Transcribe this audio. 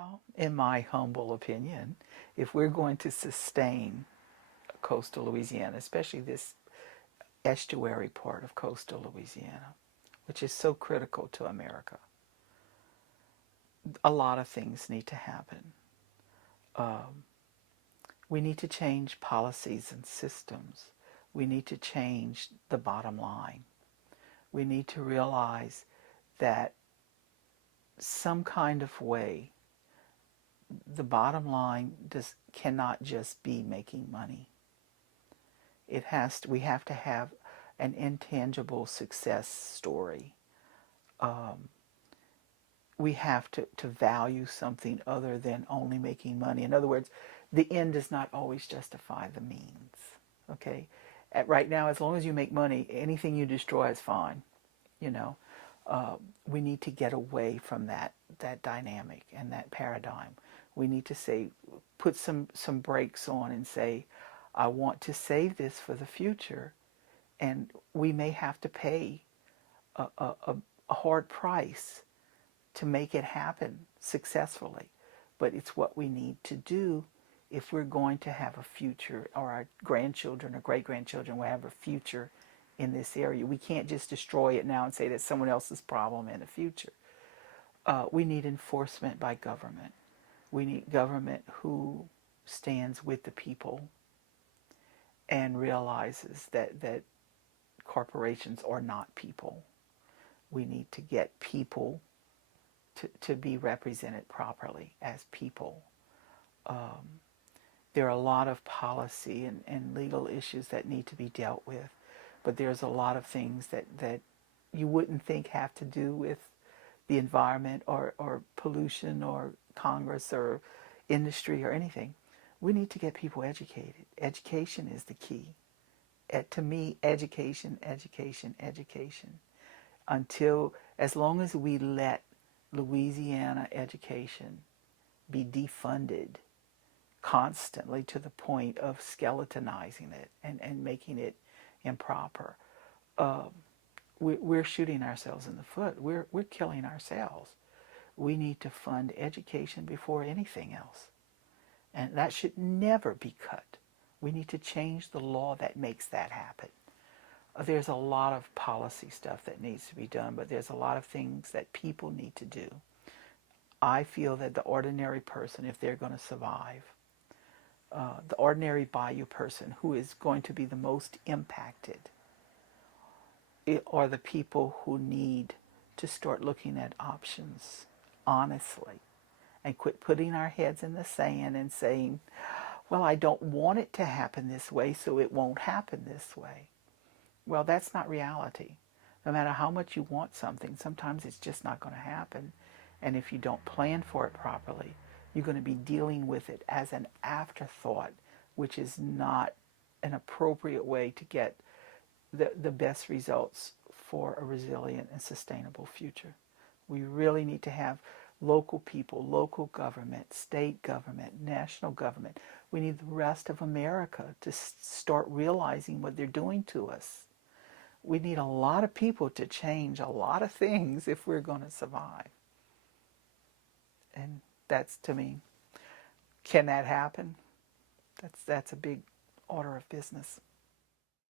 Well, in my humble opinion, if we're going to sustain coastal Louisiana, especially this estuary part of coastal Louisiana, which is so critical to America, a lot of things need to happen. We need to change policies and systems. We need to change the bottom line. We need to realize that some kind of way, the bottom line cannot just be making money. We have to have an intangible success story. We have to value something other than only making money. In other words, the end does not always justify the means. Okay? Right now, as long as you make money, anything you destroy is fine. You know, we need to get away from that dynamic and that paradigm. We need to put some brakes on and say, I want to save this for the future, and we may have to pay a hard price to make it happen successfully. But it's what we need to do if we're going to have a future, or our grandchildren or great-grandchildren will have a future in this area. We can't just destroy it now and say that's someone else's problem in the future. We need enforcement by government. We need government who stands with the people and realizes that corporations are not people. We need to get people to be represented properly as people. There are a lot of policy and legal issues that need to be dealt with, but there's a lot of things that you wouldn't think have to do with the environment or pollution or Congress or industry or anything. We need to get people educated. Education is the key. To me, education, education, education. As long as we let Louisiana education be defunded constantly to the point of skeletonizing it and making it improper, we're shooting ourselves in the foot. We're killing ourselves. We need to fund education before anything else. And that should never be cut. We need to change the law that makes that happen. There's a lot of policy stuff that needs to be done, but there's a lot of things that people need to do. I feel that the ordinary person, if they're going to survive, the ordinary bayou person who is going to be the most impacted are the people who need to start looking at options honestly and quit putting our heads in the sand and saying, well, I don't want it to happen this way, so it won't happen this way. Well, that's not reality. No matter how much you want something, sometimes it's just not going to happen. And if you don't plan for it properly, you're going to be dealing with it as an afterthought, which is not an appropriate way to get the best results for a resilient and sustainable future. We really need to have local people, local government, state government, national government. We need the rest of America to start realizing what they're doing to us. We need a lot of people to change a lot of things if we're going to survive. And that's, to me, can that happen? That's a big order of business.